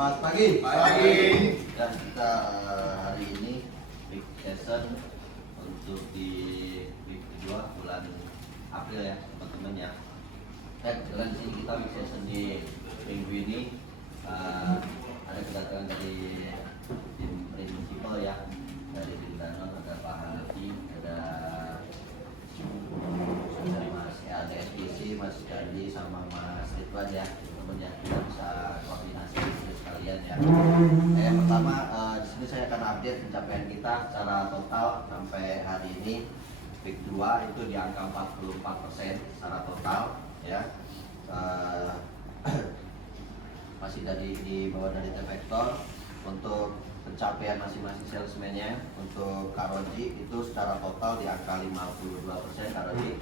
Selamat pagi. Pagi. Dan kita hari ini big session untuk di week kedua bulan April ya teman-teman ya. Dan di sini kita big session di minggu ini ada kedatangan dari tim prinsipal ya, dari tim Danon, ada Pak Hanafi, ada dari Mas ada SPC, Mas Gandhi sama Mas Ridwan ya teman-teman ya. Kita bisa koordinasi itu sekalian ya. Yang pertama di sini saya akan update pencapaian kita secara total sampai hari ini week 2 itu di angka 44% secara total ya. Masih di bawah dari T-Vector. Untuk pencapaian masing-masing salesman-nya, untuk Karoji itu secara total di angka 52% Karoji.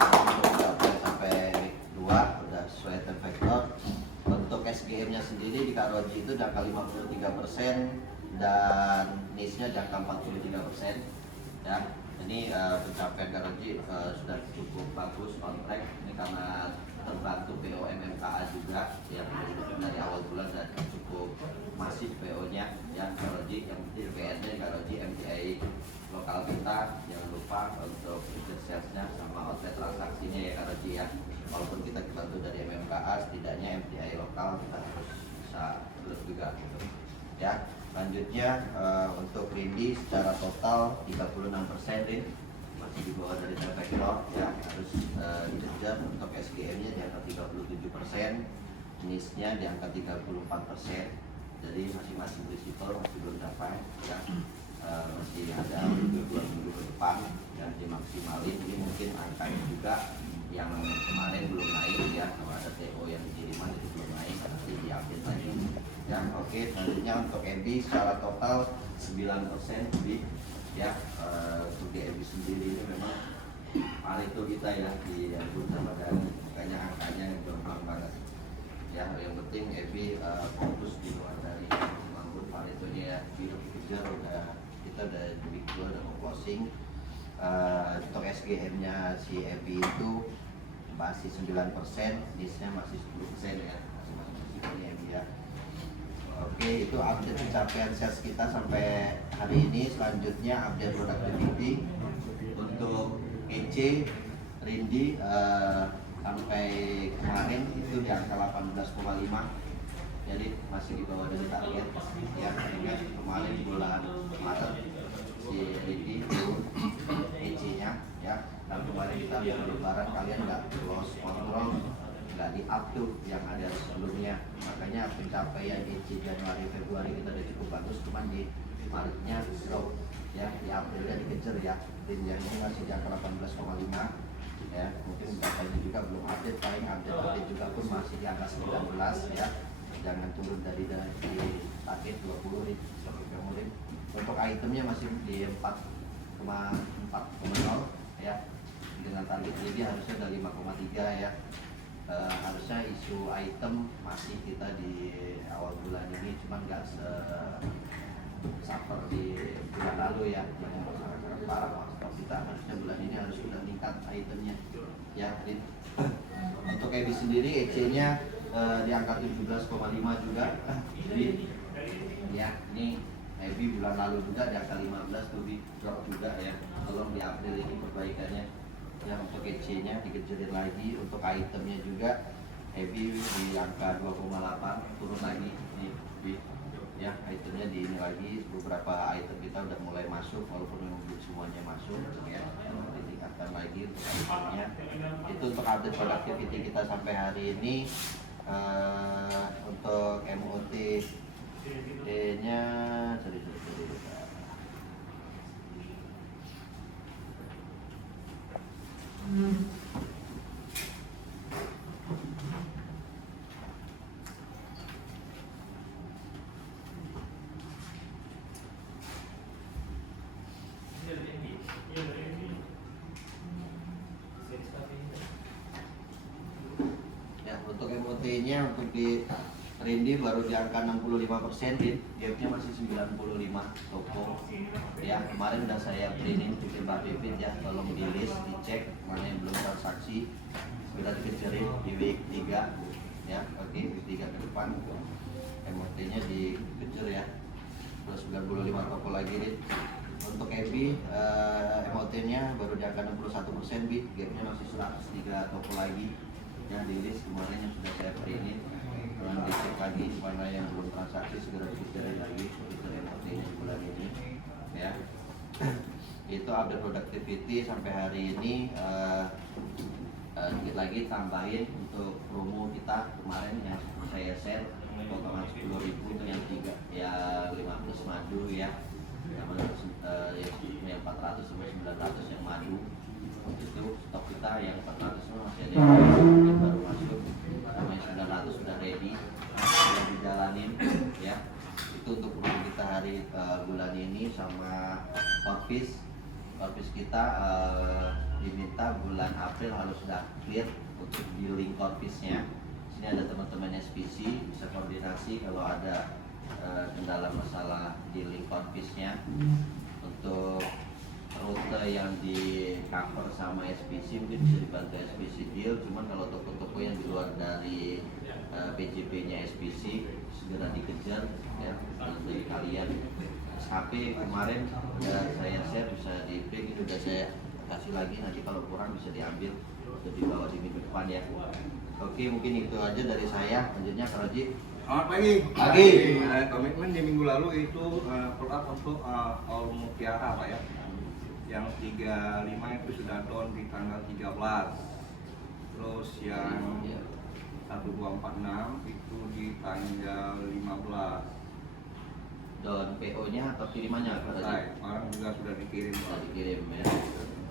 Untuk pencapaian sampai week 2 udah sesuai T-Vector. Untuk SGM-nya sendiri di Karoji itu di angka 53% dan NIS-nya di angka 43% ya. Ini pencapaian Karoji sudah cukup bagus, on track. Ini karena terbantu PO MMKA juga yang dari awal bulan dan cukup masif PO-nya ya. Karoji yang penting PN-nya Karoji, MTI lokal kita jangan lupa untuk tiket sales-nya sama outlet transaksinya ya Karoji ya. Walaupun kita dibantu dari MMKA, setidaknya MTI lokal kita harus bisa terus juga gitu ya. Selanjutnya untuk Rindi secara total 36% Rin, masih di bawah dari T-Vector ya, harus dikejar. Untuk SGM-nya di angka 37%, NIS-nya di angka 34%. Jadi masing-masing prinsipal masih belum capai ya. Masih ada 2 minggu ke depan yang dimaksimalin. Ini mungkin angkanya juga yang kemarin belum naik ya, kalau ada TO yang dikiriman itu belum naik, nanti diupdate lagi ya. Oke, selanjutnya untuk EB secara total 9% lebih ya. Untuk di EB sendiri ini memang Pareto kita ya di bursa Madani, makanya angkanya yang gampang banget ya. Yang penting EB fokus di luar dari mampu Paretonya ya, dikejar. Kita udah di week 2 udah mau closing. Untuk SGM-nya si EB itu masih 9%, NIS-nya masih 10% ya, masih EB ya. Oke, itu update pencapaian sales kita sampai hari ini. Selanjutnya update productivity untuk EC Rindi sampai kemarin itu di angka 18,5, jadi masih di bawah dari target ya. Ingat kemarin bulan Maret si Rindi EC-nya ya, dan kemarin kita lihat lebaran kalian nggak loss control, nggak di up tuh yang ada sebelumnya. Makanya pencapaian EC Januari Februari kita udah cukup bagus, cuman di Maretnya drop ya, di Aprilnya dikejar ya. Yang ini masih di angka 18,5 ya. Mungkin datanya juga belum update, paling update juga pun masih di angka 19 ya. Jangan turun dari target 20 nih sampai kemudian. Untuk itemnya masih di 4,0 ya, dengan target ini harusnya dari 5,3 ya. Harusnya isu item masih kita di awal bulan ini, cuman nggak suffer di bulan lalu ya, yang sangat parah. Stok kita harusnya bulan ini harus sudah meningkat itemnya ya. Untuk EB sendiri EC-nya di angka 17,5 juga. Jadi ya, ini EB bulan lalu juga di angka 15 lebih drop juga ya. Tolong di April ini perbaikannya ya. Untuk EC-nya dikejarin lagi. Untuk itemnya juga EB di angka 2,8 turun lagi di ya. Itemnya di ini lagi, beberapa item kita udah mulai masuk walaupun belum semuanya masuk ya. Ditingkatkan lagi untuk itemnya. Itu untuk update productivity kita sampai hari ini. Untuk MOT nya ya. Untuk MOT-nya untuk di Rindi baru di angka 65%, gapnya masih 95 toko ya. Kemarin udah saya printing bikin Pak Pipit ya, tolong di list, dicek mana yang belum transaksi, sudah dikejarin di week 3 ya. Oke, week 3 ke depan MOT-nya dikejar ya. Terus 95 toko lagi Dit. Untuk EBI MOT-nya baru di angka 61% Bit, gapnya masih 103 toko lagi yang di list kemarin yang sudah saya print. Jangan dicek lagi mana yang belum transaksi, segera dikejar lagi fitur MOT-nya di bulan ini ya. Itu update productivity sampai hari ini. Dikit lagi tambahin untuk promo kita kemarin yang saya share potongan 10.000 yang 15 madu ya, yang 400 sampai 900 yang madu. Itu stok kita yang 400 masih ada yang baru masuk, sama yang 900 sudah ready, sudah dijalanin ya. Itu untuk promo kita hari bulan ini. Sama Corpis kita diminta bulan April harus sudah clear untuk billing Corpisnya. Sini ada teman-teman SPC, bisa koordinasi kalau ada kendala masalah billing Corpisnya. Untuk rute yang di cover sama SPC mungkin bisa dibantu SPC deal, cuman kalau toko-toko yang di luar dari PJP-nya SPC segera dikejar ya dari kalian. SHP kemarin udah saya share, bisa di break, itu udah saya kasih lagi, nanti kalau kurang bisa diambil atau dibawa di minggu depan ya. Oke, mungkin itu aja dari saya. Lanjutnya Kak Roji. Selamat pagi. Pagi. Komitmen di minggu lalu itu pull up untuk All Mutiara Pak ya. Yang 35 itu sudah down di tanggal 13. Terus yang 1246 itu di tanggal 15. Don PO-nya atau kirimannya Kak Roji? Orang juga sudah dikirim. Sudah dikirim ya.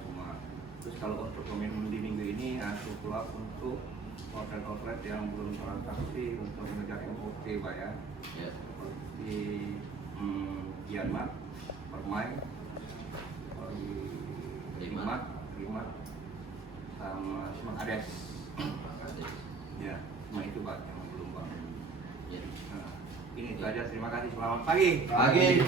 Semua. Terus kalau untuk komitmen di minggu ini pull up untuk outlet yang belum transaksi untuk mengejar MOT Pak ya. Ya. Seperti Gianmat, Permai, Rimat, sama Smart Ades. Ya, cuma itu Pak yang belum Pak. Ya. Nah, ini saja, terima kasih, selamat pagi. Pagi.